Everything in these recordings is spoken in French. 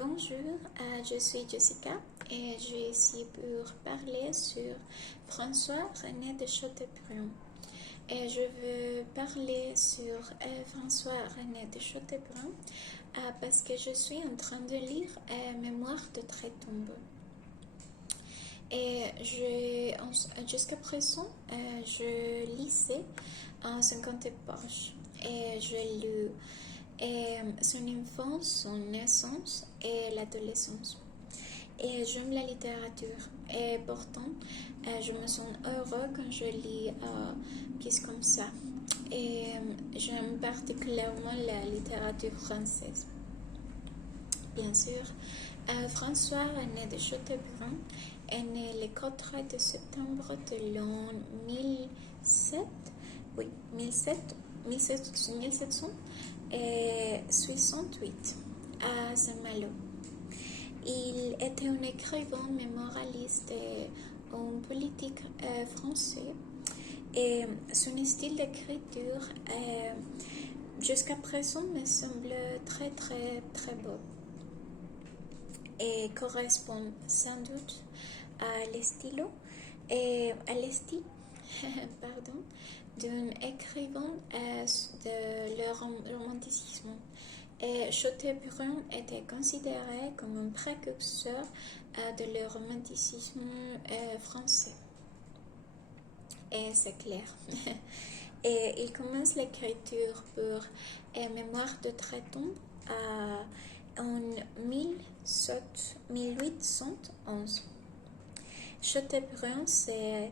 Bonjour, je suis Jessica et je suis ici pour parler sur François-René de Chateaubriand. Et je veux parler sur François-René de Chateaubriand parce que je suis en train de lire Mémoire de Trétombe. Et jusqu'à présent, je lisais 50 pages et je lu son enfance, son naissance et l'adolescence. Et j'aime la littérature. Et pourtant, je me sens heureux quand je lis pièces comme ça. Et j'aime particulièrement la littérature française. Bien sûr, François-René de Chateaubriand est né le 4 de septembre de l'an 1768 à Saint-Malo. Il était un écrivain mémorialiste et un politique français. Et son style d'écriture jusqu'à présent me semble très très très beau et correspond sans doute à l'estilo et à l'estime pardon, d'un écrivain de le romanticisme. Et Chateaubriand était considéré comme un précurseur de le romanticisme français. Et c'est clair. Et il commence l'écriture pour Mémoire de Trétombe en 1811. Chateaubriand s'est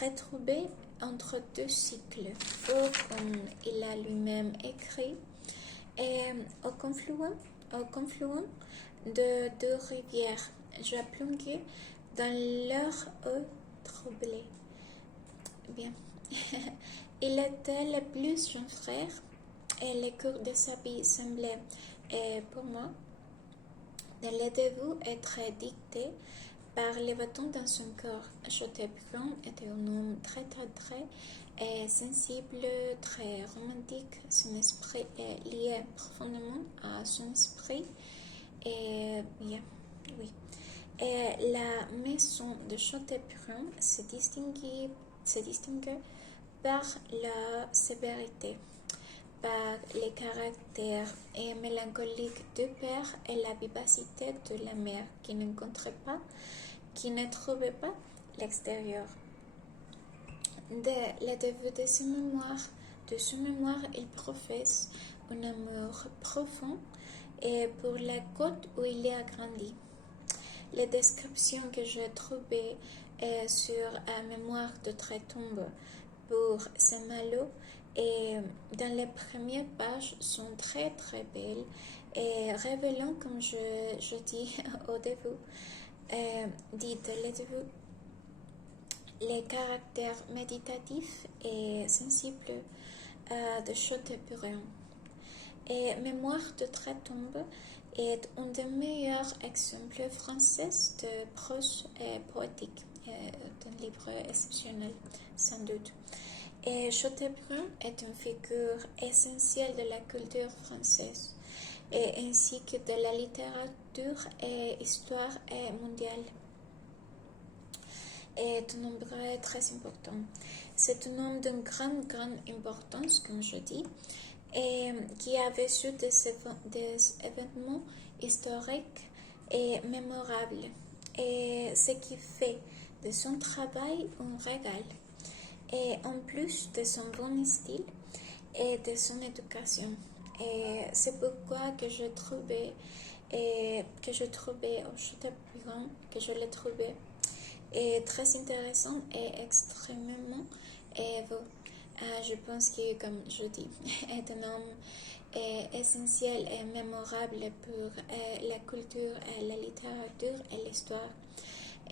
retrouvé entre deux cycles, ou comme il a lui-même écrit, et au confluent de deux rivières, j'ai plongé dans leur eau troublée. Bien. Il était le plus jeune frère et le cours de sa vie semblait, pour moi, de le début être dicté par les bâtons dans son corps. Chateaubriand était un homme très sensible, très romantique. Son esprit est lié profondément à son esprit. Et bien, oui. Et la maison de Chateaubriand se distinguait par la sévérité, par les caractères mélancoliques du père et la vivacité de la mère qui ne trouvait pas l'extérieur. Dès le début de son mémoire, il professe un amour profond et pour la côte où il a grandi. Les descriptions que j'ai trouvées sur Mémoire de Trétombe pour Saint-Malo et dans les premières pages sont très très belles et révélant, comme je dis au début, les caractères méditatifs et sensibles de Chateaubriand. Et Mémoire de Trétombe est un des meilleurs exemples français de prose poétique, d'un livre exceptionnel, sans doute. Et Chateaubriand est une figure essentielle de la culture française, et ainsi que de la littérature et histoire mondiale. Est un homme très important. C'est un homme d'une grande importance, comme je dis, et qui a vécu des événements historiques et mémorables, et ce qui fait de son travail un régal, et en plus de son bon style et de son éducation. Et c'est pourquoi que je l'ai trouvé très intéressant et extrêmement beau. Je pense que, comme je dis, est un homme essentiel et mémorable pour la culture, la littérature et l'histoire.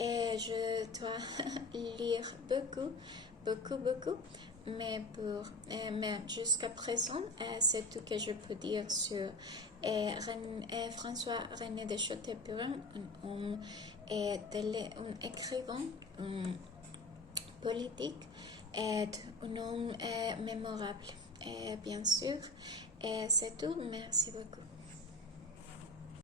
Et je dois lire beaucoup, mais jusqu'à présent, c'est tout que je peux dire sur François-René de Chateaubriand, un écrivain, un politique, est un homme mémorable. Et bien sûr, c'est tout. Merci beaucoup.